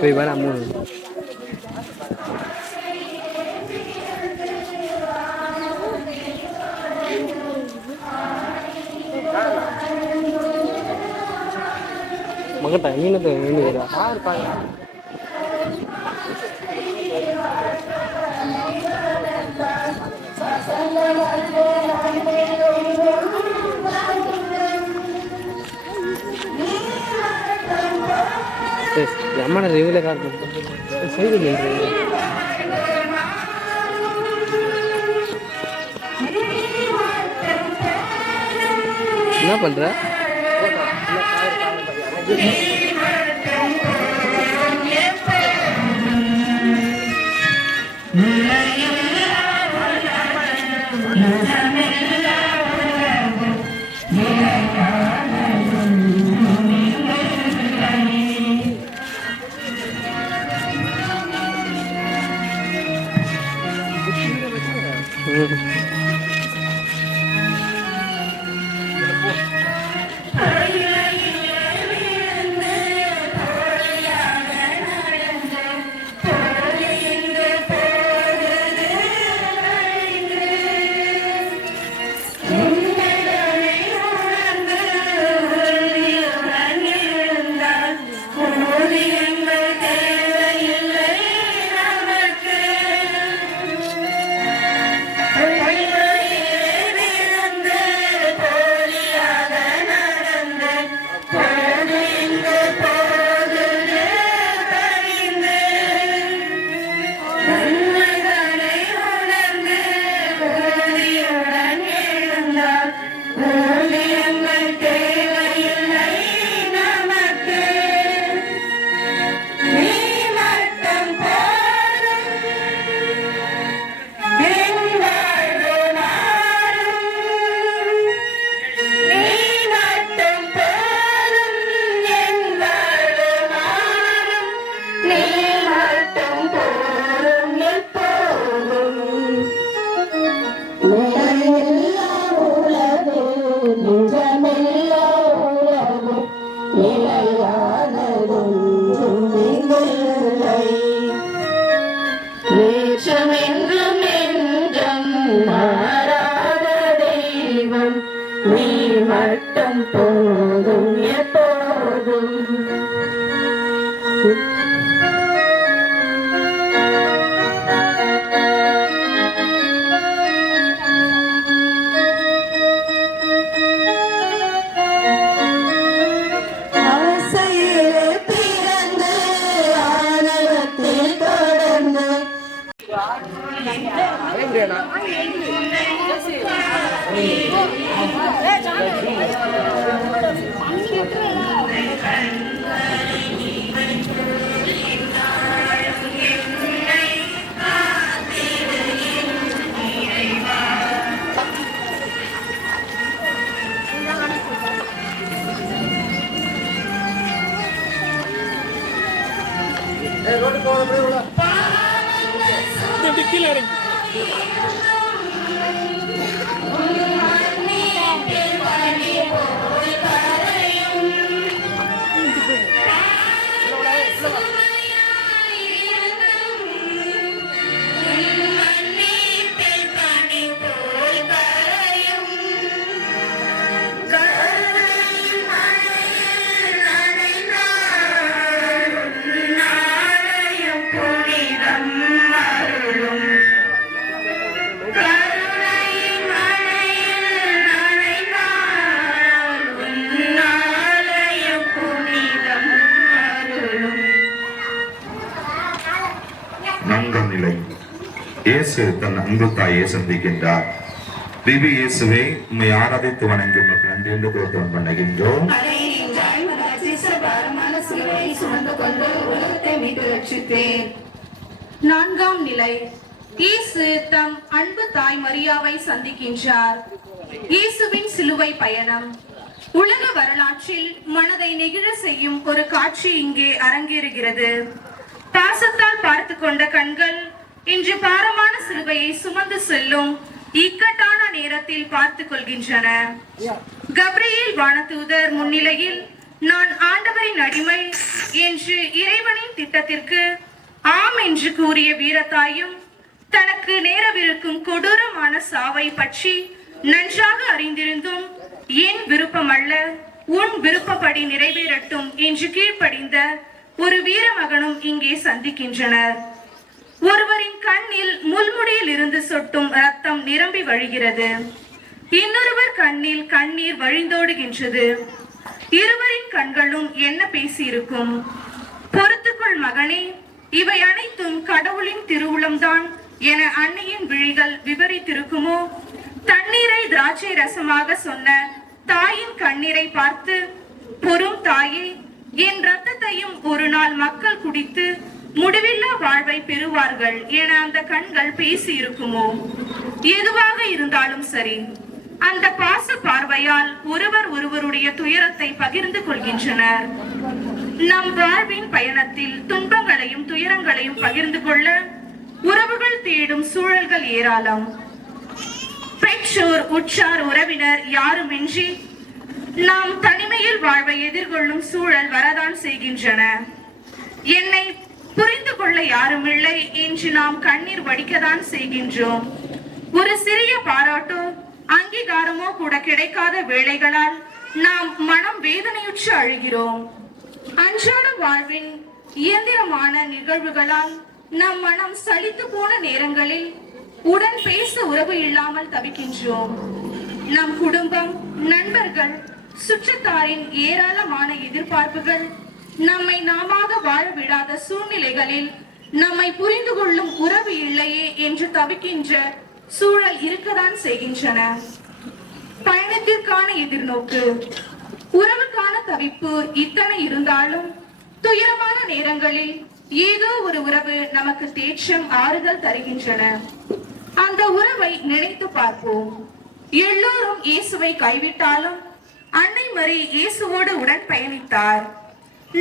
போய் வர மூணு மகட்டா மீனத்தை மீன் அம்மான ரெகுலர் காட்டு செய்து என்ன பண்ற இயேசு தன் அன்பு தாயை சந்திக்கின்றார். திவ்ய இயேசுவே உம்மை ஆராதித்து வணங்கி உமக்கு நன்றி என்று தோற்றம் பண்ணுகின்றோம். ரட்சித்தேன். 4ஆம் நிலை. இயேசு தம் அன்பு தாய் மரியாவை சந்திக்கின்றார். இயேசுவின் சிலுவை பயணம். உலக வரலாற்றில் மனதை நெகிழ செய்யும் ஒரு காட்சி இங்கே அரங்கேறுகிறது. பாசத்தால் பார்த்து கொண்ட கண்கள் இன்று பாரமான சிலுவையை சுமந்து செல்லும் இக்கட்டான நேரத்தில் பார்த்துக் கொள்கின்றன. கப்ரியேல் வானதூதர் முன்னிலையில் நான் ஆண்டவரின் அடிமை என்று இறைவனின் திட்டத்திற்கு ஆம் என்று கூறிய வீரத்தாயும் தனக்கு நேரவிருக்கும் கொடூரமான சாவை பற்றி நன்றாக அறிந்திருந்தும் என் விருப்பம் அல்ல உன் விருப்பப்படி நிறைவேறட்டும் என்று கீழ்ப்படிந்த ஒரு வீரமகனும் இங்கே சந்திக்கின்றனர். ஒருவரின் கண்ணில் முள்முடியில் இருந்து சொட்டும் ரத்தம் நிரம்பி வழிகிறது. இன்னொருவர் கண்ணில் கண்ணீர் வழிந்தோடுகின்றது. இருவரின் கண்களும் என்ன பேசியிருக்கும்? பொறுத்துக்கொள் மகனே, இவை அனைத்தும் கடவுளின் திருவுளம்தான் என அன்னையின் விழிகள் விவரித்திருக்குமோ? தண்ணீரை திராட்சை ரசமாக சொன்ன தாயின் கண்ணீரை பார்த்து, பொறும் தாயே, என் ரத்தத்தையும் ஒரு நாள் மக்கள் குடித்து முடிவில்லா வாழ்வை பெறுவார்கள் என அந்த கண்கள் பேசி இருக்குமோ? எதுவாக இருந்தாலும் சரி, அந்த பாச பார்வையால் ஒருவர் ஒருவருடைய துயரத்தை பகிர்ந்து கொள்கின்றனர். நம் வாழ்வின் பயணத்தில் துன்பங்களையும் துயரங்களையும் பகிர்ந்து கொள்ள உறவுகள் தேடும் சூழல்கள் ஏராளம். பெற்றோர், உற்றார், உறவினர் யாருமின்றி நாம் தனிமையில் வாழ்வை எதிர்கொள்ளும் சூழல் வரதான் செய்கின்றன. என்னை புரிந்து கொள்ள யாருமில்லை என்று நாம் கண்ணீர் வடிக்கதான் செய்கின்றோம். ஒரு சிறிய பாராட்டோ அங்கீகாரமோ கூட கிடைக்காத வேளைகளால் நாம் மனம் வேதனையுற்று அழுகிறோம். அன்றாட வாழ்வின் இயந்திரமான நிகழ்வுகளால் நம் மனம் சலித்து போன நேரங்களில் உடன் பேச உறவு இல்லாமல் தவிக்கின்றோம். நம் குடும்பம், நண்பர்கள், சுற்றத்தாரின் ஏராளமான எதிர்பார்ப்புகள் நம்மை நாமாக வாழ விடாத சூழ்நிலைகளில் நம்மை புரிந்து கொள்ளும் உறவு இல்லையே என்று தவிக்கின்ற சூழல் இருக்கதான் செய்கின்றன. பயணத்திற்கான எதிர்நோக்கு, உறவுக்கான தவிப்பு இத்தனை இருந்தாலும் துயரமான நேரங்களில் ஏதோ ஒரு உறவு நமக்கு தேற்றம், ஆறுதல் தருகின்றன. அந்த உறவை நினைத்து பார்ப்போம். எல்லோரும் இயேசுவை கைவிட்டாலும் அன்னை மரி இயேசுவோடு உடன் பயணித்தார்.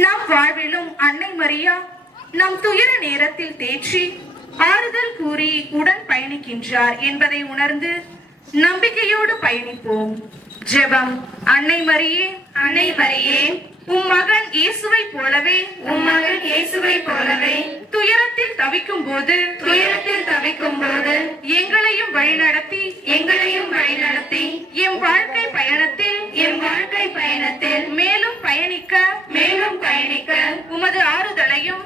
நம் வாழ்விலும் அன்னை மரியா நம் துயர நேரத்தில் தேற்றி ஆறுதல் கூறி உடன் பயணிக்கின்றார் என்பதை உணர்ந்து நம்பிக்கையோடு பயணிப்போம். ஜெபம். அன்னை மரியே, அன்னை மரியே, உம் மகன் இயேசுவை போலவே, உம் மகன் இயேசுவை போலவே துயரத்தில் தவிக்கும் போது எங்களையும் வழிநடத்தி எம் வாழ்க்கை பயணத்தில் மேலும் பயணிக்க உமது ஆறுதலையும்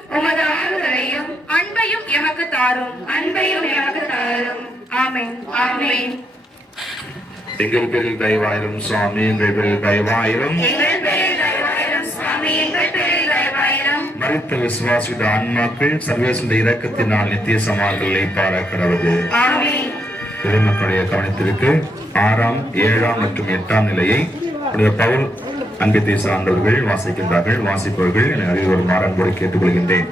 அன்பையும் எமக்கு தாரும். ஆமென். ஆமென். எங்கள் பேரில் தயவாயிரும் சுவாமி, எங்கள் பேரில் தயவாயிரும். மரித்த விசுவாசியுடைய ஆன்மாக்கள் சர்வேசுடைய இரக்கத்தினால் நித்திய சமாதானத்தை பாராக்கிறது. மக்களுடைய கவனத்திற்கு 6ஆம், 7ஆம் மற்றும் 8ஆம் நிலையை பவுல் அன்பியத்தை சார்ந்தவர்கள் வாசிக்கின்றார்கள். வாசிப்பவர்கள் என அறிவு ஒரு மாறன்போடு கேட்டுக்கொள்கின்றேன்.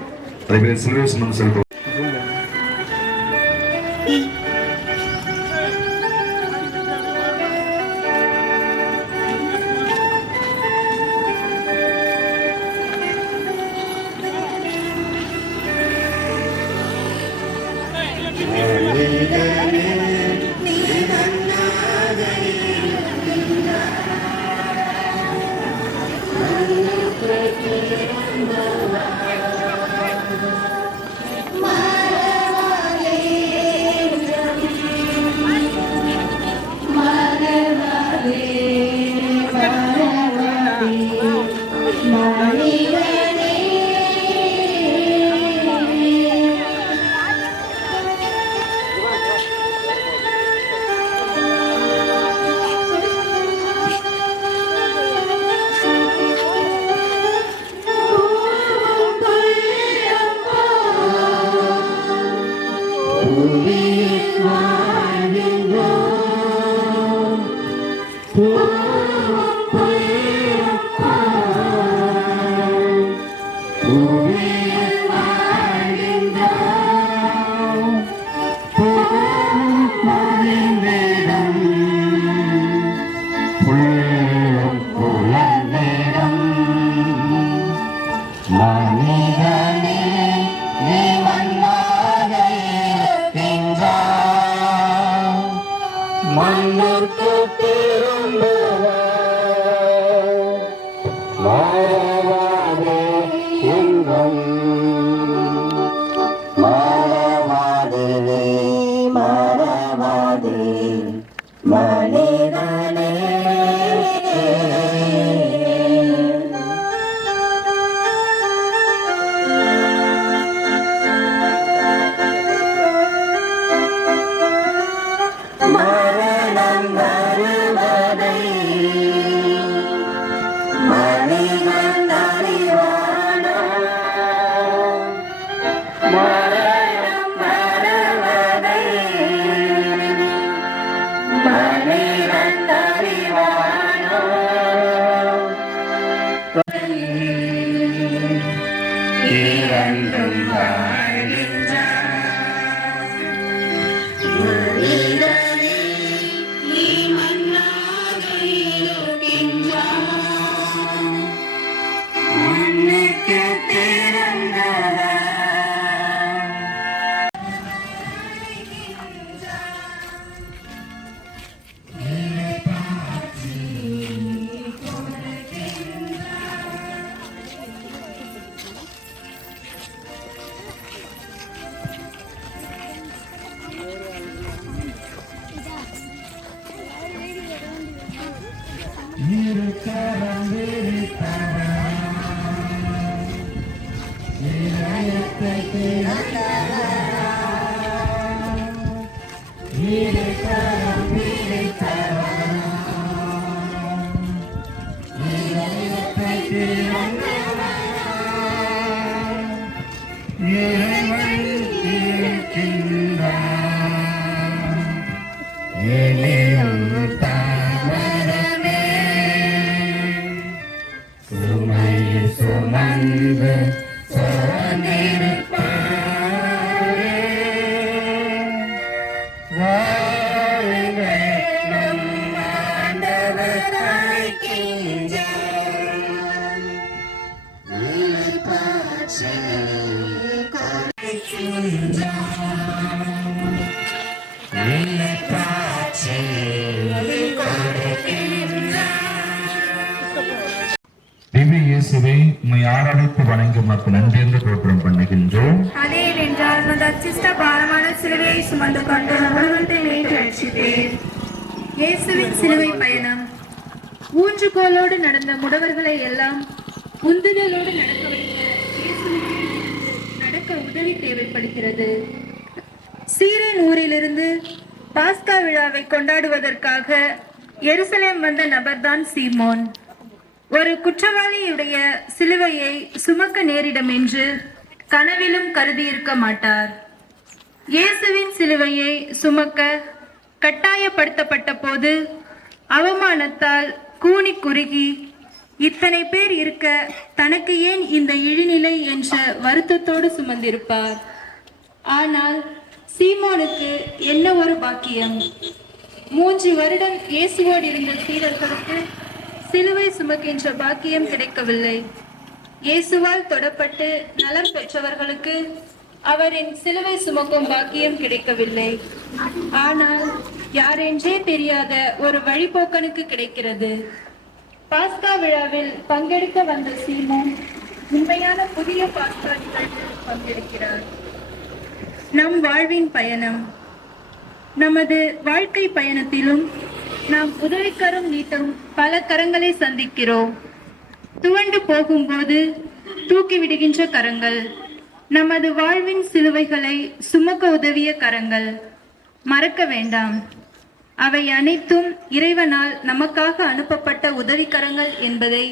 அதே சிலுவை சுமந்து செல்பவர்கள் மறவாதே இன்பம் மறவாதே மறவாதே மனிதனே மரணம் வருவதை மனிதன் அறிவானோ மரணம் வருவதை மனிதன் அறிவானோ இரண்டும் திவ்ய இயேசுவை உம்மை ஆராதித்து வணங்கி உமக்கு நன்றி என்று தோற்றம் பண்ணுகின்றோம். அதே என்றால் உமது அச்சிஷ்ட பாரமான சிலுவையை சுமந்து கொண்டு உலகத்தை மீட்டு ரட்சித்தீர். இயேசுவின் சிலுவை பயணம் ஊன்றுகோலோடு நடந்த முடவர்களை எல்லாம் உந்துதலோடு நடக்க வைக்க இயேசுவுக்கு நடக்க உதவி தேவைப்படுகிறது. சீரேன் ஊரிலிருந்து பாஸ்கா விழாவை கொண்டாடுவதற்காக எருசலேம் வந்த நபர்தான் சீமோன். ஒரு குற்றவாளியுடைய சிலுவையை சுமக்க நேரிடும் என்று கனவிலும் கருதியிருக்க மாட்டார். இயேசுவின் சிலுவையை சுமக்க கட்டாயப்படுத்தப்பட்ட போது அவமானத்தால் கூனி குறுகி இத்தனை பேர் இருக்க தனக்கு ஏன் இந்த இழிநிலை என்ற வருத்தத்தோடு சுமந்திருப்பார். ஆனால் சீமோனுக்கு என்ன ஒரு பாக்கியம்! 3 வருடம் இயேசுவோடு இருந்த சீடர்களுக்கு சிலுவை சுமக்கின்ற பாக்கியம் கிடைக்கவில்லை. இயேசுவால் தொடப்பட்டு நலம் பெற்றவர்களுக்கு அவரின் சிலுவை சுமக்கும் பாக்கியம் கிடைக்கவில்லை. ஆனால் யாரென்றே தெரியாத ஒரு வழிபோக்கனுக்கு கிடைக்கிறது. பாஸ்கா விழாவில் பங்கெடுக்க வந்த சீமோன் உண்மையான புதிய பாஸ்கா நிகழ்வில் பங்கெடுக்கிறார். நம் வாழ்வின் பயணம். நமது வாழ்க்கை பயணத்திலும் நாம் உதவிக்கரம் நீட்டும் பல கரங்களை சந்திக்கிறோம். துவண்டு போகும்போது தூக்கி விடுகின்ற கரங்கள், நமது வாழ்வின் சிலுவைகளை சுமக்க உதவிய கரங்கள். மறக்க வேண்டாம், அவை அனைத்தும் இறைவனால் நமக்காக அனுப்பப்பட்ட உதவிக்கரங்கள் என்பதை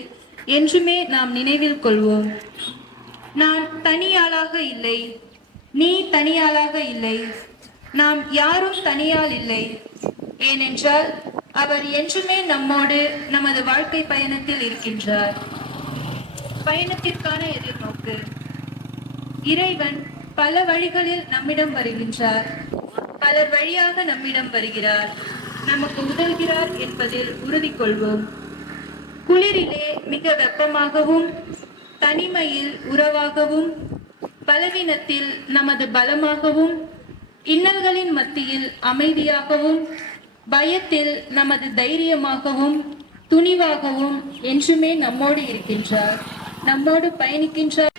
என்றுமே நாம் நினைவில் கொள்வோம். நான் தனியாளாக இல்லை, நீ தனியாளாக இல்லை, நாம் யாரும் தனியால் இல்லை. ஏனென்றால் அவர் என்றுமே நம்மோடு நமது வாழ்க்கை பயணத்தில் இருக்கின்றார். பயணத்திற்கான எதிர்நோக்கு. இறைவன் பல வழிகளில் நம்மிடம் வருகின்றார். பலர் வழியாக நம்மிடம் வருகிறார், நமக்கு உதவுகிறார் என்பதில் உறுதி கொள்வோம். குளிரிலே மிக வெப்பமாகவும், தனிமையில் உறவாகவும், பலவீனத்தில் நமது பலமாகவும், இன்னல்களின் மத்தியில் அமைதியாகவும், பயத்தில் நமது தைரியமாகவும், துணிவாகவும் என்றுமே நம்மோடு இருக்கின்றார், நம்மோடு பயணிக்கின்றார்.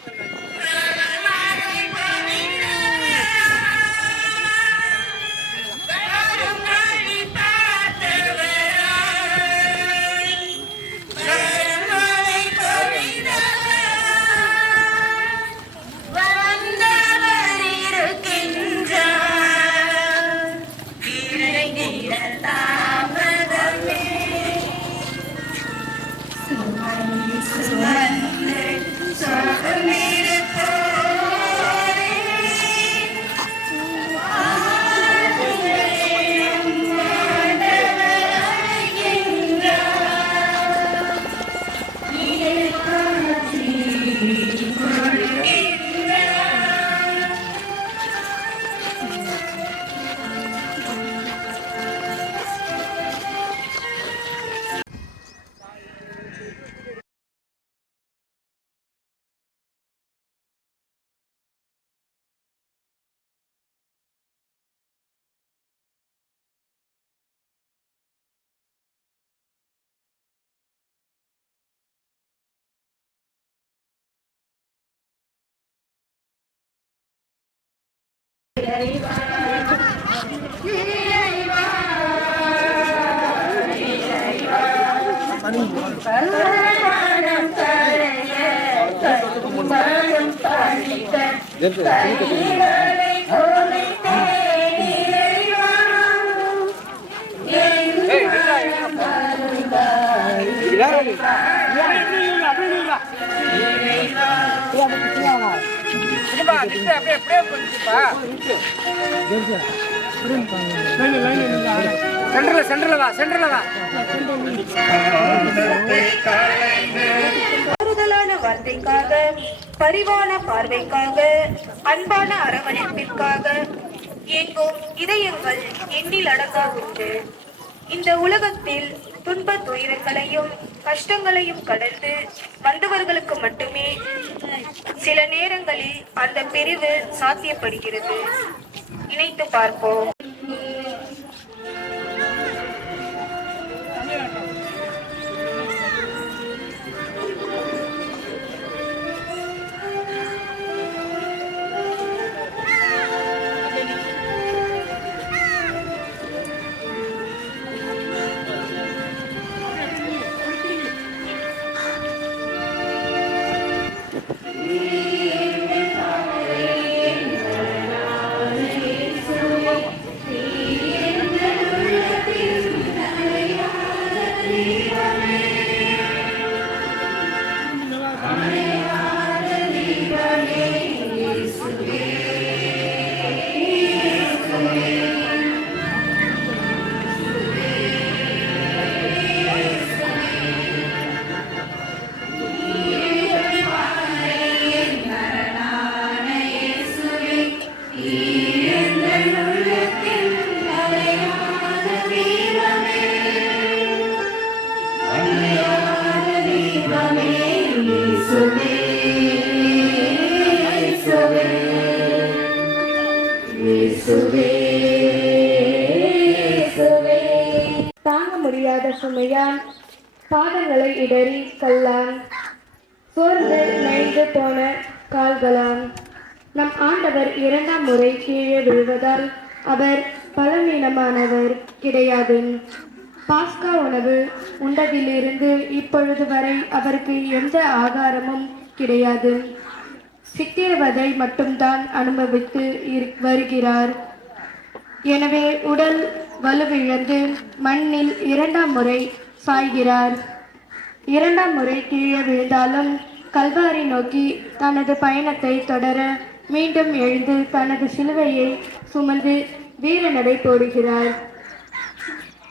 ஆறுதலான வார்த்தைக்காக, பரிவான பார்வைக்காக, அன்பான அரவணைப்பிற்காக எங்கும் இதயங்கள் எண்ணில் அடங்கா உண்டு. இந்த உலகத்தில் துன்ப துயரங்களையும் கஷ்டங்களையும் கடந்து வந்தவர்களுக்கு மட்டுமே சில நேரங்களில் அந்த பிரிவு சாத்தியப்படுகிறது. நினைத்து பார்ப்போம். தாங்க முடியாத சுமையான் பாதங்களை இடறி கல்லான், சோர்ந்து நைந்து போன கால்களான். நம் ஆண்டவர் இரண்டாம் முறை கீழே விழுவதால் அவர் பலவீனமானவர் கிடையாது. பாஸ்கா உணவு உண்டதிலிருந்து இப்பொழுது வரை அவருக்கு எந்த ஆகாரமும் கிடையாது. சித்திரவதை மட்டும்தான் அனுபவித்து வருகிறார். எனவே உடல் வலுவிழந்து மண்ணில் இரண்டாம் முறை சாய்கிறார். இரண்டாம் முறை கீழே விழுந்தாலும் கல்வாரி நோக்கி தனது பயணத்தை தொடர மீண்டும் எழுந்து தனது சிலுவையை சுமந்து வீரநடை போடுகிறார்.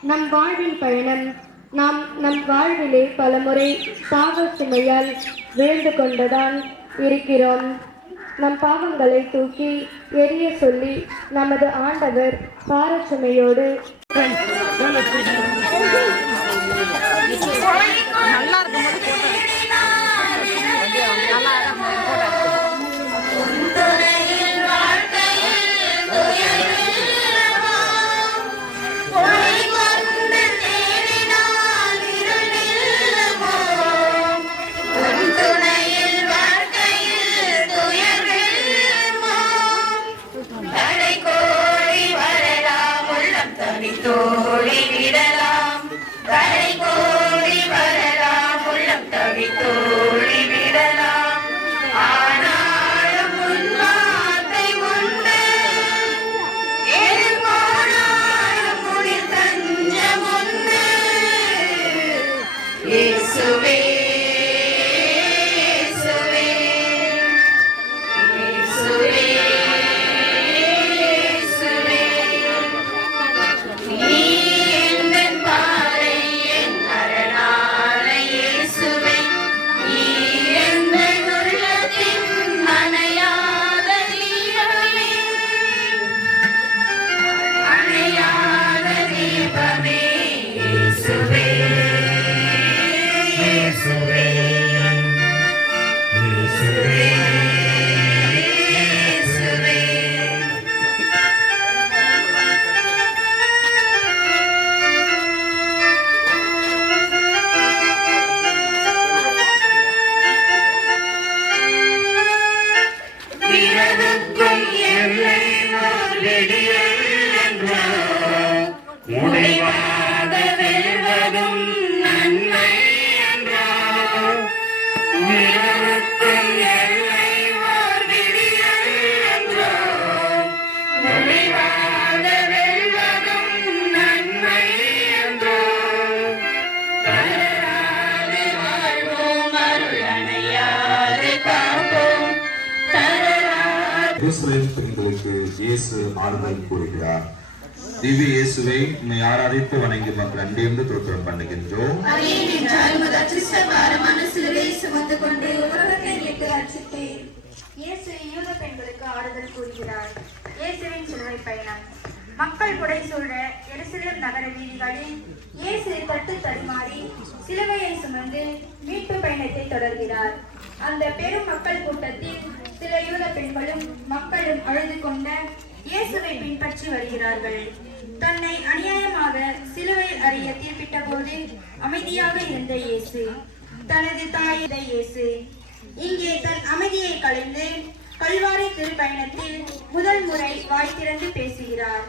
நம் வாழ்வின் பயணம். நாம் நம் வாழ்விலே பலமுறை பாவ சுமையால் விழுந்து கொண்டுதான் இருக்கிறோம். நம் பாவங்களை தூக்கி எரிய சொல்லி நமது ஆண்டவர் பாரச்சுமையோடு ஒளி கொண்டு தேடினால் இருளில் இரவுக்கும் எல்லை ஓர் விடியல் என்றோ முடிவாத வெல்வதும் நன்மை என்றோ தளராது வாழ்வோம் அருள் அணையாது காப்போம் தளராது. இஸ்ரவேல் பெண்களுக்கு இயேசு ஆறுதல் கூறுகிறார். திவ்ய இயேசுவை உம்மை ஆராதித்து வணங்கி மக்கள் அன்றியென்று தோற்றம் பண்ணுகின்றோம். இயேசு யூத பெண்களுக்கு ஆறுதல் கூறுகிறார். இயேசுவின் சிலுவை பயணம். மக்கள் புடைசூழ எருசலேம் நகர வீதிகளில் இயேசு தட்டு தடுமாறி சிலுவையை சுமந்து மீட்பு பயணத்தை தொடர்கிறார். அந்த பெரும் மக்கள் கூட்டத்தில் சில யூத பெண்களும் மக்களும் அழுது கொண்ட இயேசுவை பின்பற்றி வருகிறார்கள். தன்னை அநியாயமாக சிலுவையில் அறிய தீர்ப்பிட்ட போது அமைதியாக இருந்த இயேசு, தனது தாய் இயேசு இங்கே தன் அமைதியை கலைந்து கல்வாரி திருப்பயணத்தில் முதல் முறை வாய் திறந்து பேசுகிறார்.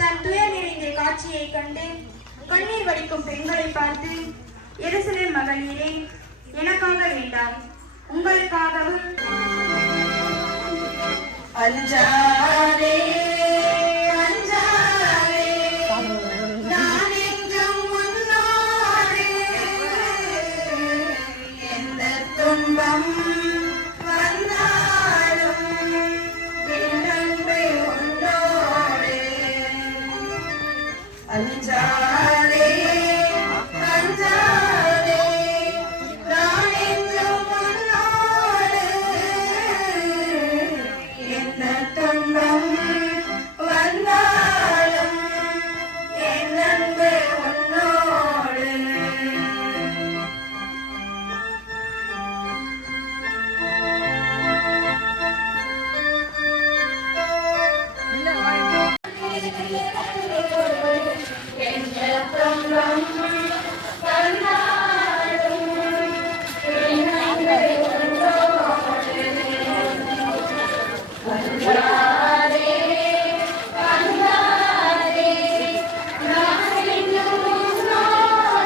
தன் துயர் நிறைந்த காட்சியை கண்டு கண்ணீர் வடிக்கும் பெண்களை பார்த்து, எருசலேம் மகளிரே, எனக்காக வேண்டாம், உங்களுக்காகவும் அஞ்சாதே அஞ்சாதே நான் எங்கும் முன்னோடு எந்த துன்பம் வந்தாலும் என் அன்பை உன்னோடு அஞ்சாதே அஞ்சாதே நான் எங்கும் முன்னோடு என்ன துன்பம் வந்தாலும் என் அன்பு உன்னோடு. எந்த துன்பம் வந்தாலும் என் அன்பு உன்னோடு. அஞ்சாதே அஞ்சாதே நான் இன்னும் உன்னோடு எந்த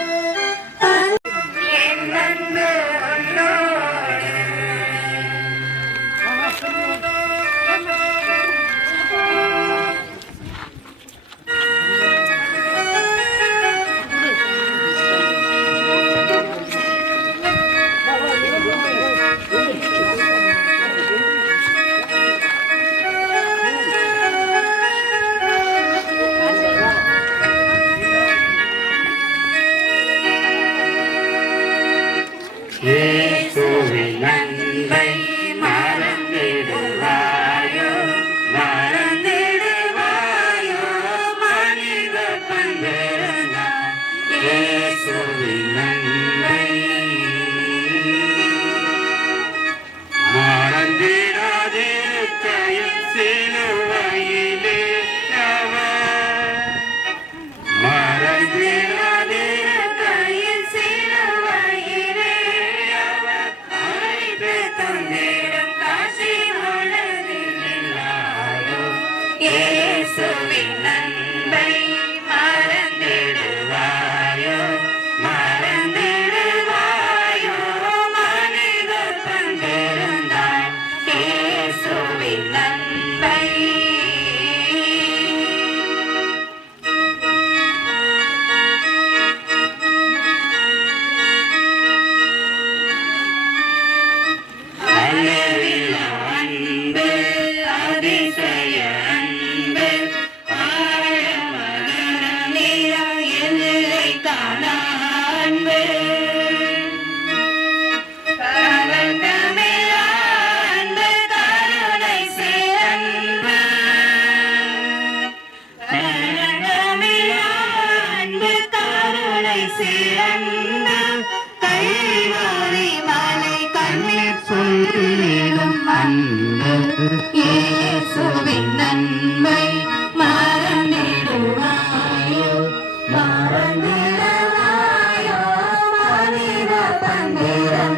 துன்பம் வந்தாலும் என் அன்பு உன்னோடு. இயேசுவின் அன்பை மறந்திடுவாயோ மறந்திடுவாயோ மனித பண்பிருந்தால் இயேசுவின் அன்பை மறந்திடாதிருக்கையில் சிலுவையிலே அவர் மறந்திடாதிருக்கையில் சிலுவையிலே அவர்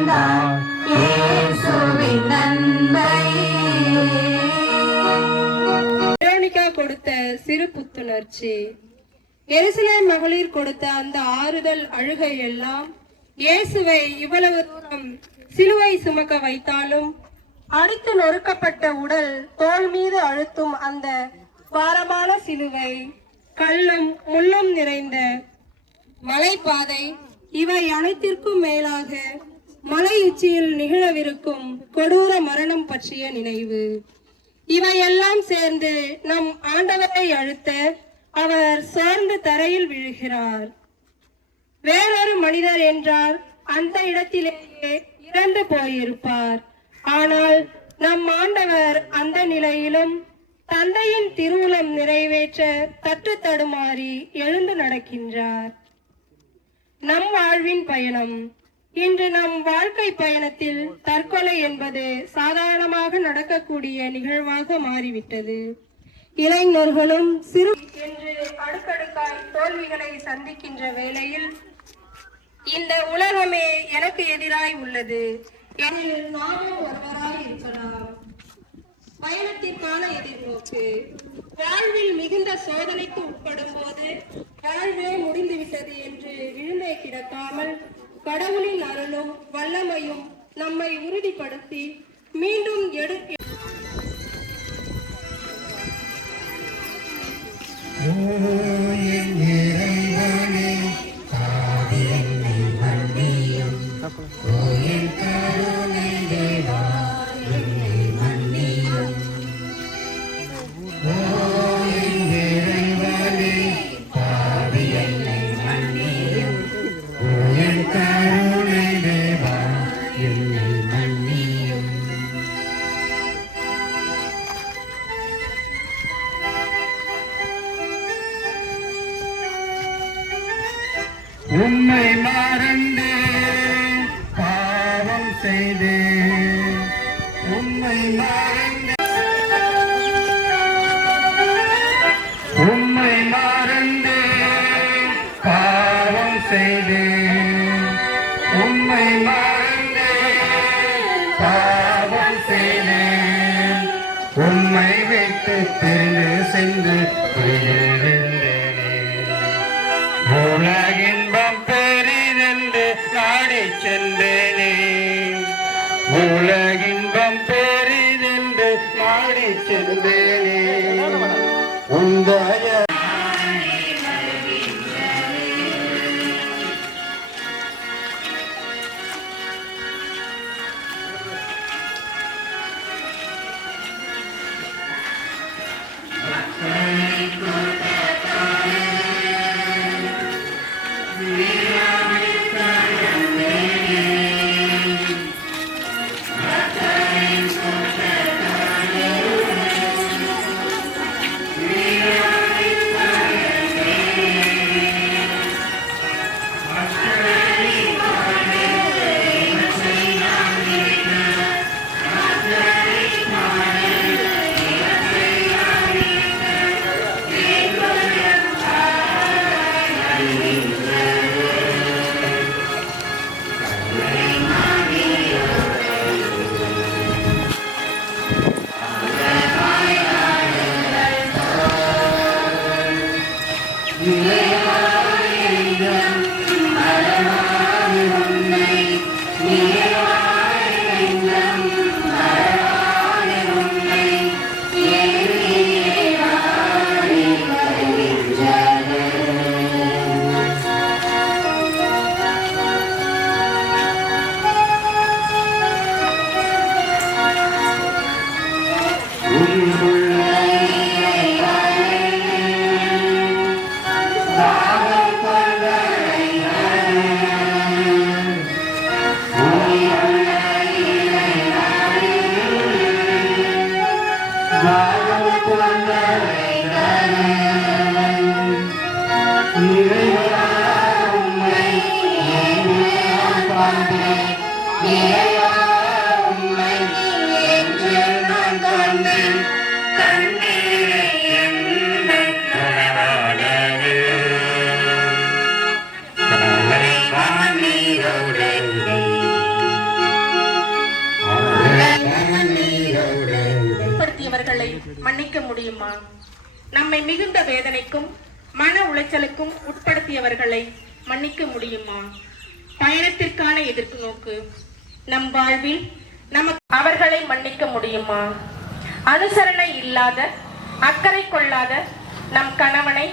அறிந்தார் இயேசுவின் அன்பை. வெரோனிகா கொடுத்த சிறு புத்துணர்ச்சி. எருசலேம் மகளிர் கொடுத்த அந்த ஆறுதல் அழுகை எல்லாம் இயேசுவை இவ்வளவு தூரம் சிலுவை சுமக்க வைத்தாலும் அடித்து நொறுக்கப்பட்ட உடல் தோள் மீது அழுத்தும் அந்த பாரமான சிலுவை, கல்லும் முள்ளும் நிறைந்த மலைப்பாதை, இவை அனைத்திற்கும் மேலாக மலை உச்சியில் நிகழவிருக்கும் கொடூர மரணம் பற்றிய நினைவு, இவையெல்லாம் சேர்ந்து நம் ஆண்டவரை அழுத்த அவர் சோர்ந்து தரையில் விழுகிறார். வேறொரு மனிதர் என்றால் அந்த இடத்திலேயே இறந்து போயிருப்பார். ஆனால் நம் ஆண்டவர் அந்த நிலையிலும் தந்தையின் திருவுளம் நிறைவேற்ற தட்டு தடுமாறி எழுந்து நடக்கின்றார். நம் வாழ்வின் பயணம். இன்று நம் வாழ்க்கை பயணத்தில் தற்கொலை என்பது சாதாரணமாக நடக்கக்கூடிய நிகழ்வாக மாறிவிட்டது. இளைஞர்களும் சிறு என்று அடுக்கடுக்காய் தோல்விகளை சந்திக்கின்ற வேளையில் இந்த உலகமே எனக்கு எதிராய் உள்ளது, எனில் நாமும் ஒருவராய் இருக்கலாம். பயணத்திற்கான எதிர்நோக்கு. வாழ்வில் மிகுந்த சோதனைக்கு உட்படும் போது வாழ்வே முடிந்துவிட்டது என்று விழுந்தே கிடக்காமல் கடவுளின் அருளும் வல்லமையும் நம்மை உறுதிப்படுத்தி மீண்டும் உம்மை மறந்து பாவம் செய்து உம்மை மறந்து பாவம் செய்து உம்மை மறந்து பாவம் செய்து உம்மை விட்டு பிரிந்து சென்று உலகின்பம் பெரிதென்று நாடி சென்றேனே, உலகின்பம் பெரிதென்று நாடி சென்றேனே, உந்தய மன்னிக்க முடியுமா? நம்மை மிகுந்த வேதனைக்கும் மன உளைச்சலுக்கும் உட்படுத்தியவர்களை மன்னிக்க முடியுமா? பயணத்திற்கான எதிர்ப்பு நோக்கு நம் வாழ்வில் நமக்கு அவர்களை மன்னிக்க முடியுமா? அனுசரணை இல்லாத, அக்கறை கொள்ளாத நம் கணவனை,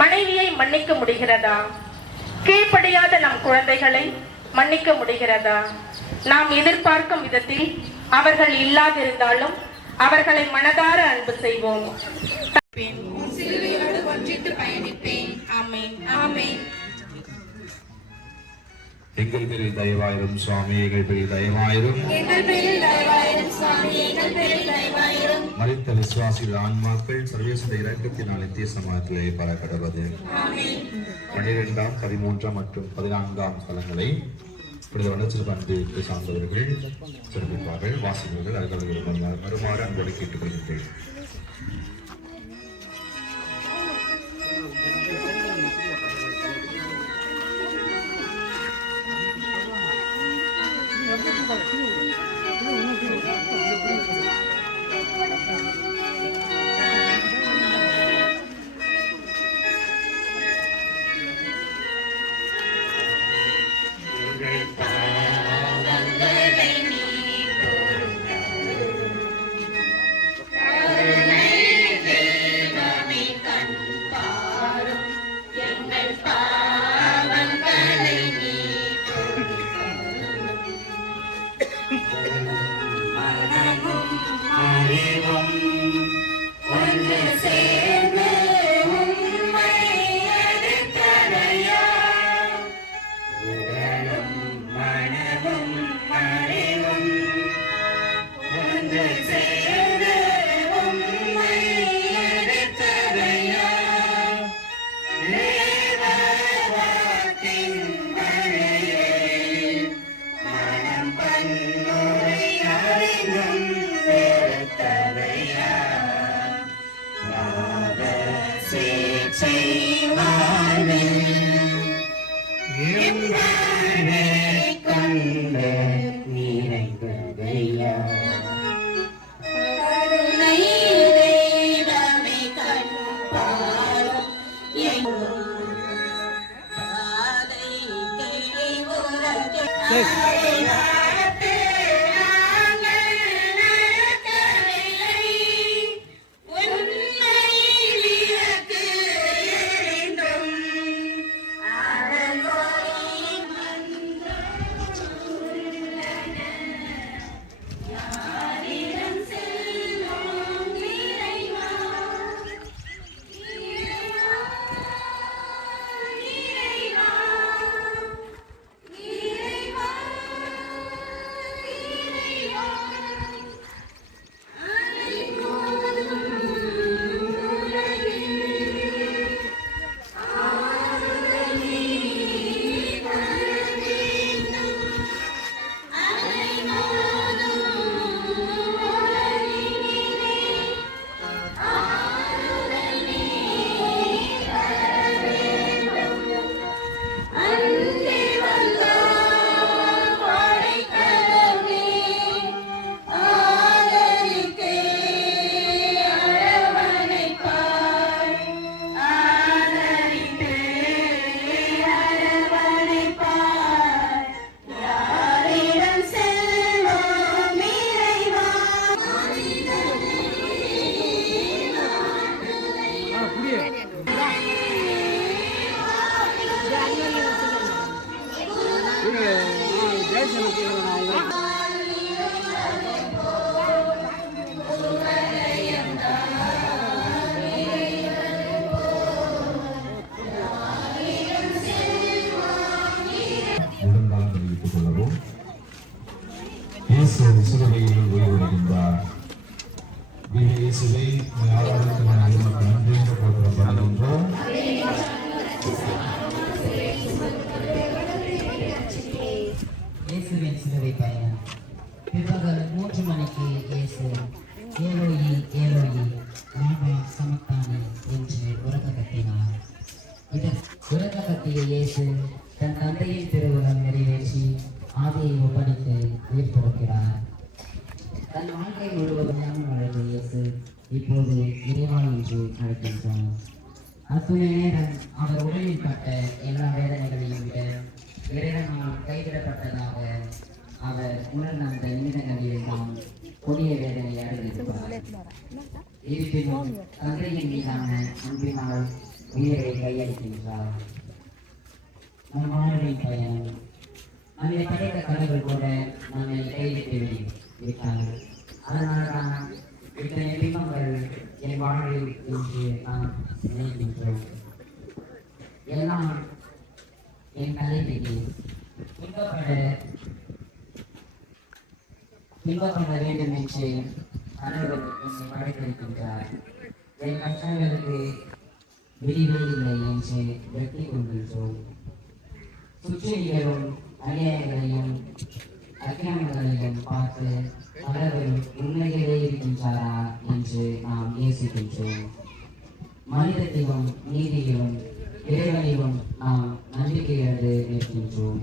மனைவியை மன்னிக்க முடிகிறதா? கீழ்ப்படியாத நம் குழந்தைகளை மன்னிக்க முடிகிறதா? நாம் எதிர்பார்க்கும் விதத்தில் அவர்கள் இல்லாதிருந்தாலும் அவர்களை மனதார அன்பு செய்வோம். சிலுவையோடு ஒன்றித்து பயணிப்பேன். ஆமென், ஆமென். எங்கள் பேரில் தயவாயிரும் சுவாமி, எங்கள் பேரில் தயவாயிரும். மரித்த விசுவாசிகள் ஆன்மாக்கள் சர்வேசுடைய இரக்கத்தினால் நித்திய சமாதத்திலே பரக்கடவது. 12ஆம் 13ஆம் மற்றும் 14ஆம் ஸ்தலங்களை புனித வனச்சல் பண்பு சார்ந்தவர்கள் சிறப்பிப்பார்கள். வாசிப்பவர்கள் அவர்கள் வருமாறு அன்போடு கேட்டுக்கொள்கிறேன். இயேசுவின் சிலுவை பயணம். பிற்பகல் 3 மணிக்கு இயேசு ஏலோயி ஏலோயி லாமா சமத்தானி என்று உரக்க கத்தினார். உரக்க கத்திய இயேசு தன் தந்தையின் திருவுளம் நிறைவேற்றி ஆவியை ஒப்படைத்து உயிர் கொடுக்கிறார். தன் வாழ்க்கை முழுவதும் அழகு இயேசு இப்போது இறைவா என்று அழைக்கின்றார். அத்துணை நேரம் அவர் உடலில் பட்ட எல்லா வேதனைகளையும் விட இறைவனால் கைவிடப்பட்டதாக அவர் உணர்ந்த அந்த நிமிடங்களில் தான் கொடிய வேதனை அடைந்திருப்பார். இருப்பினும் தந்தையின் மீதான அன்பினால் உயிரை கையளிக்கின்றார். நம் வாழ்வின் பயணம் நம்மை படைத்த கடவுள் கூட நம்மை கைவிட்டு விட்டார். அதனால்தான் இத்தனை பிம்பங்கள் என் வாழ்வில் என்று நாம் நினைக்கின்றோம். எல்லாம் என் தலைவிதி பின்பற்ற வேண்டும் என்று கடவுள் என்னை படைத்திருக்கின்றார். என் கஷ்டங்களுக்கு விடிவே இல்லை என்று வெற்றி கொள்கின்றோம். சுற்றிலும் அநியாயங்களையும் அக்கிரமங்களையும் பார்த்து கடவுள் உண்மையிலே இருக்கின்றாரா என்று நாம் யோசிக்கின்றோம். மனிதத்திலும் நீதியிலும் இறைவனிலும் நாம் நம்பிக்கை இழந்து நிற்கின்றோம்.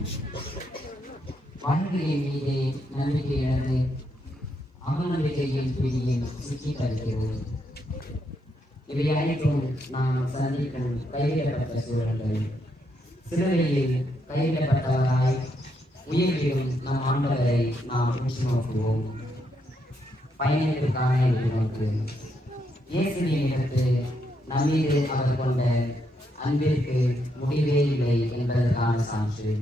வாழ்க்கையின் மீதே நம்பிக்கை இழந்து அவநம்பிக்கையின் பிடியில் சிக்கி தருகிறோம். இவை அனைத்தும் நாம் சந்திக்கும் கைவிடப்பட்ட சூழல்கள். சிலுவையில் கைவிடப்பட்டவராய் உயிரிலும் நம் ஆண்டவரை நாம் உற்று நோக்குவோம். பயணத்திற்கான நோக்கு இயேசுவின் எடுத்து நம்மீது அவர் கொண்ட அன்பிற்கு முடிவே இல்லை என்பதற்கான சான்று.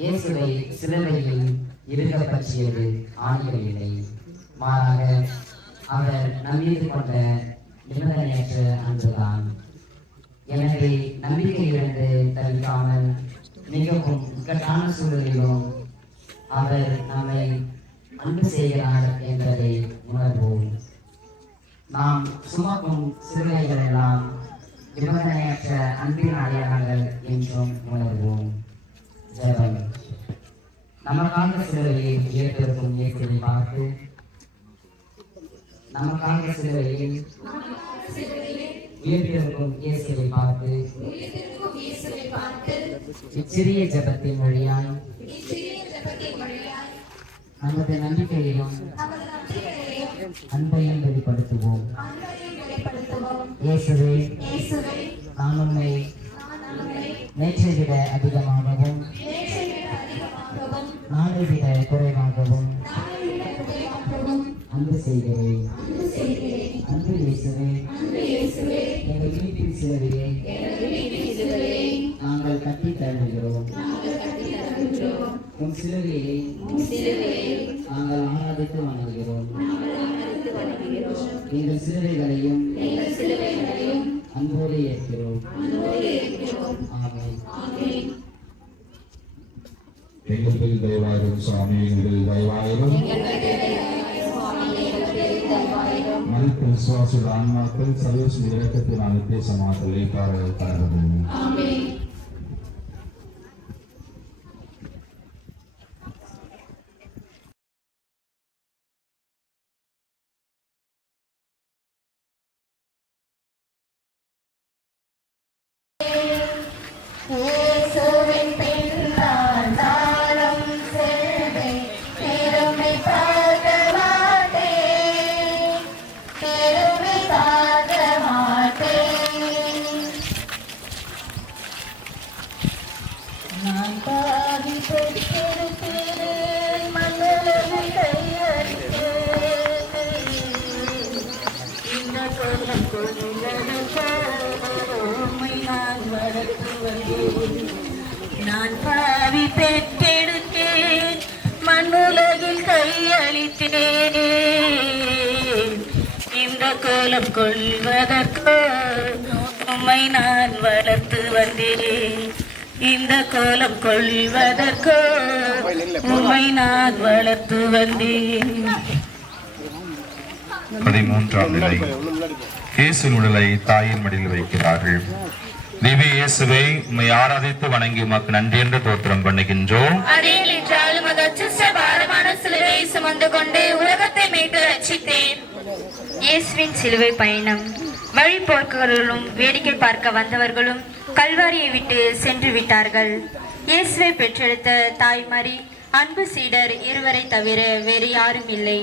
இயேசுவை சிலுவையில் இருக்க பற்றியது ஆணிகள் இல்லை, மாறாக அவர் நம்மீது கொண்ட நிபந்தனையற்ற அன்புதான். எனவே நம்பிக்கை இழந்து தவிக்காமல் மிகவும் இக்கட்டான சூழலிலும் அவர் நம்மை அன்பு செய்கிறார் என்பதை உணர்வோம். நாம் சுமக்கும் சிலுவைகள் எல்லாம் நிபந்தனையற்ற அன்பின் அடையாளங்கள் என்றும் உணர்வோம். ஜெபம். நமக்காக சிலுவையை உயர்த்திருக்கும் இயேசுவை பார்த்து நமக்காக சிலுவையில் உயர்த்திருக்கும் இயேசுவை பார்த்து இச்சிறிய ஜெபத்தின் வழியாய் நமது நம்பிக்கையையும் அன்பையும் வெளிப்படுத்துவோம். இயேசுவே, நான் உம்மை நேற்றை விட அதிகமாகவும் நாளை விட குறைவாகவும் அன்பு செய்கிறேன். அன்பு இயேசுவே, எங்கள் வீட்டின் சிலுவையை நாங்கள் கட்டி தழுவுகிறோம். உன் சிலுவையை நாங்கள் ஆராதித்து வணங்குகிறோம். எங்கள் சிலுவைகளையும் அன்போடு ஏற்கிறோம். ஆமென். எங்கள் பேரில் தயவாயிரும் சுவாமி, எங்கள் பேரில் தயவாயிரும். மனித விசுவாசியோட ஆன்மாக்கள் சர்வேஸ்வரன் இரக்கத்தினால் நித்திய சமாதலை பாராட்டுகிறது. இயேசுவின் பின்னால் நானும் செல்வேன், திரும்பி பார்க்க மாட்டேன், திரும்பி பார்க்க மாட்டேன். நான் பாவி பெற்றிருப்பேன், மண்ணுலகில் கையளித்தேன், இந்த கோலம் உம்மை நான் வளர்த்து வந்தேன். நான் பாவி பெற்றெடுத்தேன், மண்ணுலகில் கையளித்தேன், இந்த கோலம் கொள்வதற்கு உம்மை நான் வளர்த்து வந்தேன். இந்த கோலம் கொள்வதற்கு உம்மை நான் வளர்த்து வந்தேன். 13ஆம் நிலை. இயேசுவின் உடலை தாயின் மடியில் வைக்கிறார்கள். திவ்ய இயேசுவை உம்மை ஆராதித்து வணங்கி உமக்கு நன்றி என்று தோத்திரம் பண்ணுகின்றோம். அடியேன் என்றாலும் அது அச்சுத்த பாரமான சிலுவையை சுமந்து கொண்டு உலகத்தை மீட்டு ரட்சித்தேன். இயேசுவின் சிலுவை பயணம். வழிபோக்கர்களும் வேடிக்கை பார்க்க வந்தவர்களும் கல்வாரியை விட்டு சென்று விட்டார்கள். இயேசுவை பெற்றெடுத்த தாய்மாரி அன்பு சீடர் இருவரை தவிர வேறு யாரும் இல்லை.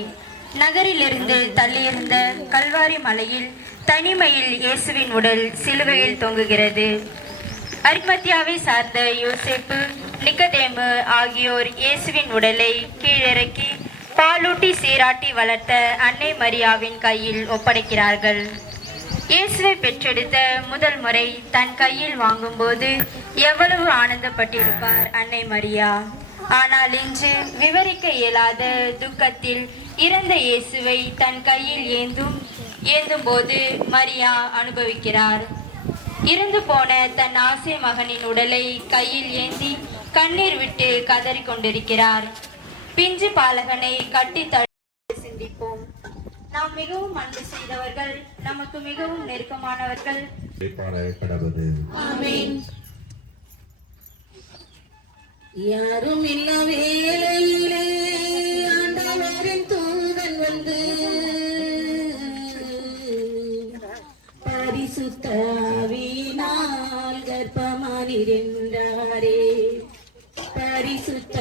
நகரிலிருந்து தள்ளியிருந்த கல்வாரி மலையில் தனிமையில் இயேசுவின் உடல் சிலுவையில் தொங்குகிறது. அரிமத்தியாவை சார்ந்த யோசேப்பு, நிக்கதேமு ஆகியோர் இயேசுவின் உடலை கீழிறக்கி பாலூட்டி சீராட்டி வளர்த்த அன்னை மரியாவின் கையில் ஒப்படைக்கிறார்கள். இயேசுவை பெற்றெடுத்த முதல் முறை தன் கையில் வாங்கும்போது எவ்வளவு ஆனந்தப்பட்டிருப்பார் அன்னை மரியா. ஆனால் இன்று விவரிக்க இயலாத துக்கத்தில் இறந்த இயேசுவை தன் கையில் ஏந்தும் போது மரியா அனுபவிக்கிறார். இறந்து போன தன் ஆசை மகனின் உடலை கையில் ஏந்தி கண்ணீர் விட்டு கதறி கொண்டிருக்கிறார். பிஞ்சு பாலகனை கட்டி தழுவி சிந்திப்போம். நாம் மிகவும் அன்பு செய்தவர்கள், நமக்கு மிகவும் நெருக்கமானவர்கள். யாரும் இல்ல வேளையிலே ஆண்டவரின் தூதன் வந்து பரிசுத்த ஆவியினால் கர்ப்பமானிருந்தாரே, பரிசுத்த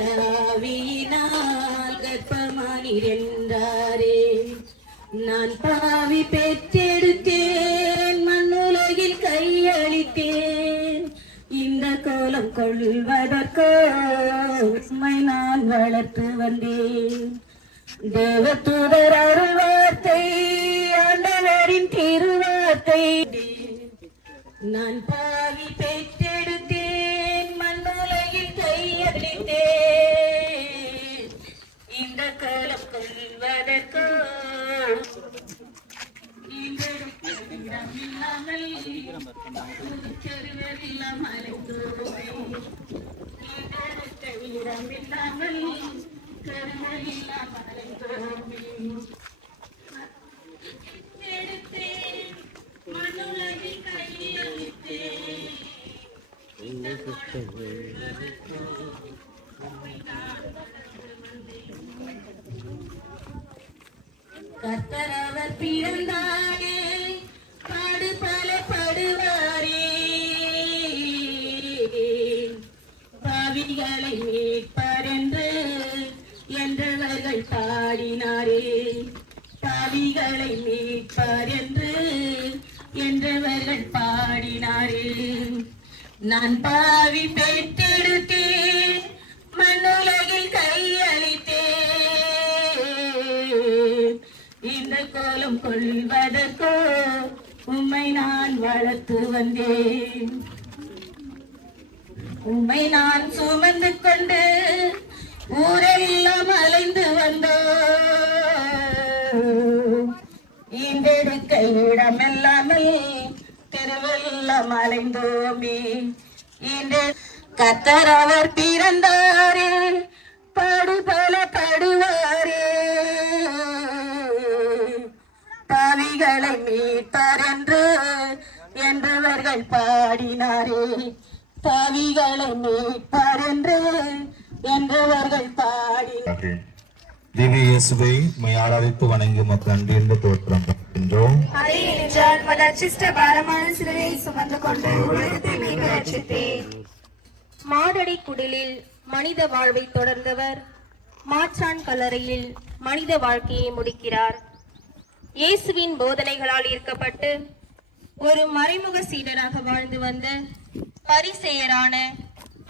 ஆவியினால் கர்ப்பமானிருந்தாரே. நான் பாவி பெற்றெடுத்தேன், மண்ணுலகில் கையளித்தேன். இந்த கோலம் கொள்வதற்கோ உம்மை நான் வளர்த்து வந்தேன். தேவதூதர் அருள் வார்த்தை, ஆண்டவரின் திருவார்த்தை. நான் பாவி பெற்றெடுத்தேன், மண்ணுலகில் கையளித்தேன். இந்த கோலம் கொள்வதற்கோ கர்த்தரவர் பிறந்தானே, பாடு பல படுவாரே. பாவிகளை மீட்பார் என்றவர்கள் பாடினாரே, பாவிகளை மீட்பார் என்றவர்கள் பாடினாரே. நான் பாவி பெற்றெடுத்தேன், மண்ணுலகில் கையளித்தேன். இந்த கோலம் கொள்வதற்கோ உம்மை நான் வளர்த்து வந்தேன். உம்மை நான் சுமந்து கொண்டு ஊரெல்லாம் அலைந்து வந்தோம். இன்றெடுக்க இடமெல்லாமல் தெருவெல்லாம் அலைந்தோமே. இன்று கர்த்தர் அவர் பிறந்தாரே, படுபல படுவாரே. பாவிகளை மீட்பார் என்றவர்கள் பாடினாரே, பாவிகளை மீட்பார் என்றவர்கள் பாடினார்கள். திவ்ய இயேசுவை உம்மை ஆராதித்து வணங்கி உமக்கு நன்றி என்று தோற்றம் பகிர்கின்றோம். மாடடி குடிலில் மனித வாழ்வை தொடர்ந்தவர் மாற்றான் கல்லறையில் மனித வாழ்க்கையை முடிக்கிறார். இயேசுவின் போதனைகளால் ஈர்க்கப்பட்டு ஒரு மறைமுக சீடராக வாழ்ந்து வந்த பரிசேயரான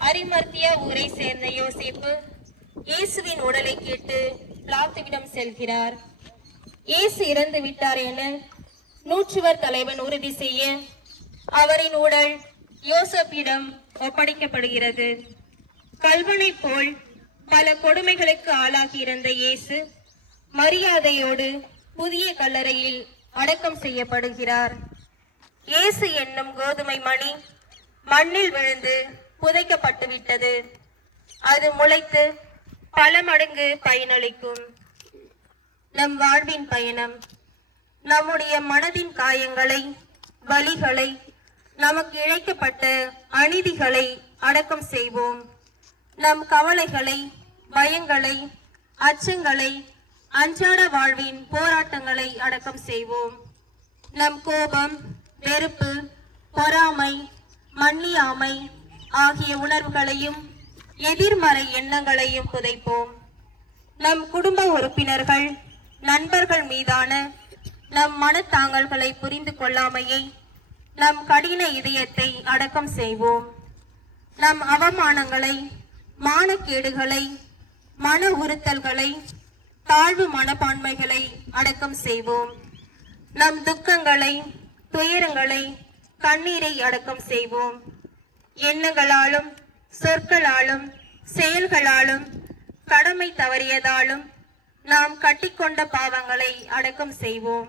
அரிமத்தியா ஊரை சேர்ந்த யோசேப்பு இயேசுவின் உடலை கேட்டு பிலாத்துவிடம் செல்கிறார். இயேசு இறந்து விட்டார் என நூற்றுவர் தலைவன் உறுதி செய்ய அவரின் உடல் யோசேப்பிடம் ஒப்படைக்கப்படுகிறது. கல்வனை போல் பல கொடுமைகளுக்கு ஆளாகி இருந்த இயேசு மரியாதையோடு புதிய கல்லறையில் அடக்கம் செய்யப்படுகிறார். இயேசு என்னும் கோதுமை மணி மண்ணில் விழுந்து புதைக்கப்பட்டு விட்டது. அது முளைத்து பல மடங்கு பயனளிக்கும். நம் வாழ்வின் பயணம் நம்முடைய மனதின் காயங்களை, வலிகளை, நமக்கு இழைக்கப்பட்ட அநீதிகளை அடக்கம் செய்வோம். நம் கவலைகளை, பயங்களை, அச்சங்களை, அன்றாட வாழ்வின் போராட்டங்களை அடக்கம் செய்வோம். நம் கோபம், வெறுப்பு, பொறாமை, மன்னியாமை ஆகிய உணர்வுகளையும் எதிர்மறை எண்ணங்களையும் புதைப்போம். நம் குடும்ப உறுப்பினர்கள், நண்பர்கள் மீதான நம் மனத்தாங்கல்களை புரிந்து கொள்ளாமையை, நம் கடின இதயத்தை அடக்கம் செய்வோம். நம் அவமானங்களை, மானக்கேடுகளை, மன உறுத்தல்களை, தாழ்வு மனப்பான்மைகளை அடக்கம் செய்வோம். நம் துக்கங்களை, துயரங்களை, கண்ணீரை அடக்கம் செய்வோம். எண்ணங்களாலும் சொற்களாலும் செயல்களாலும் கடமை தவறியதாலும் நாம் கட்டிக்கொண்ட பாவங்களை அடக்கம் செய்வோம்.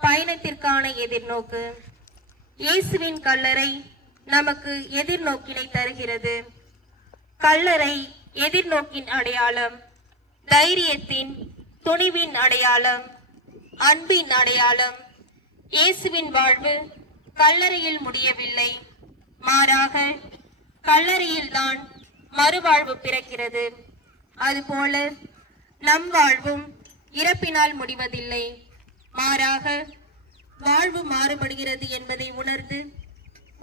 பயணத்திற்கான எதிர்நோக்கு. இயேசுவின் கல்லறை நமக்கு எதிர்நோக்கினை தருகிறது. கல்லறை எதிர்நோக்கின் அடையாளம், தைரியத்தின், துணிவின் அடையாளம், அன்பின் அடையாளம். இயேசுவின் வாழ்வு கல்லறையில் முடியவில்லை, மாறாக கல்லறையில்தான் மறுவாழ்வு பிறக்கிறது. அதுபோல நம் வாழ்வும் இறப்பினால் முடிவதில்லை, மாறாக வாழ்வு மாறுபடுகிறது என்பதை உணர்ந்து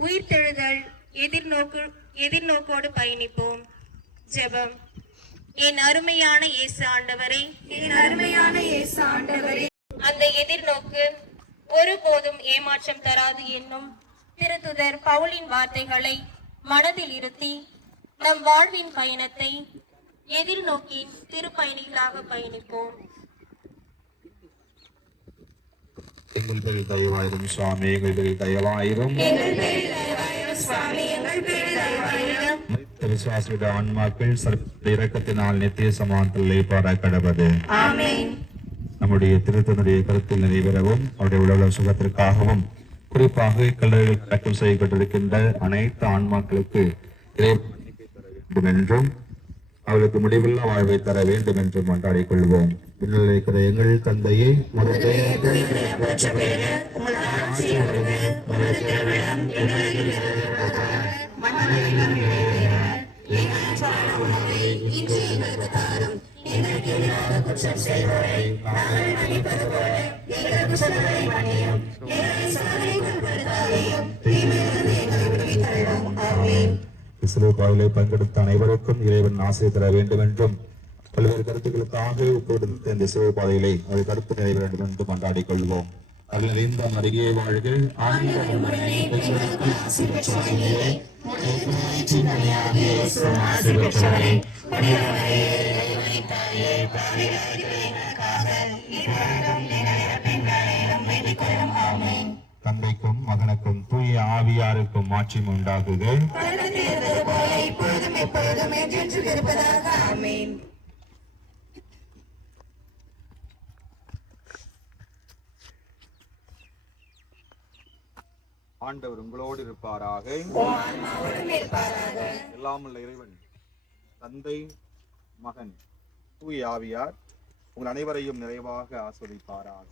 உயிர்த்தெழுதல் எதிர்நோக்கோடு பயணிப்போம். ஜெபம். என் அருமையான இயேசு ஆண்டவரே, என் அருமையான இயேசு ஆண்டவரே, அந்த எதிர்நோக்கு ஒருபோதும் ஏமாற்றம் தராது என்னும் திருத்துதர் பவுலின் வார்த்தைகளை மனதில் இருத்தி நம் வாழ்வின் பயணத்தை எதிர்நோக்கின் திருப்பயணிகளாக பயணிப்போம். எங்கள் பேரில் தயவாயிரும் சுவாமி, எங்கள் பேரில் தயவாயிரும். விசுவாசியுடைய ஆன்மாக்கள் இரக்கத்தினால் நித்திய சமாந்தலை பாராக்கடவது. நம்முடைய திருத்தனுடைய கருத்தில் நிறைவேறவும் அவருடைய உலக சுகத்திற்காகவும் குறிப்பாக கல்லறைகள் அடக்கம் செய்யப்பட்டிருக்கின்ற அனைத்து ஆன்மாக்களுக்கு வேண்டும் என்றும் அவளுக்கு முடிவில்லா வாழ்வை தர வேண்டும் என்றும் கொண்டாடிக் கொள்வோம். இருக்கிற எங்கள் தந்தையை இஸ்ரேல் பங்கெடுத்த அனைவருக்கும் இறைவன் ஆசை தர வேண்டும் என்றும் பல்வேறு கருத்துக்களுக்காக கொடுத்த இந்த சிறு பாதைகளை அதை கருத்து நிறைவேற வேண்டும் என்று கொண்டாடிக் கொள்வோம். அதில் நிறைந்த அருகே வாழ்க. தந்தைக்கும் மகனுக்கும் தூய ஆவியாருக்கும் மாட்சி உண்டாகுக. ஆண்டவர் உங்களோடு இருப்பாராக. எல்லாம் உள்ள இறைவன் தந்தை, மகன், தூய ஆவியார் உங்கள் அனைவரையும் நிறைவாக ஆஸ்வதிப்பாராக.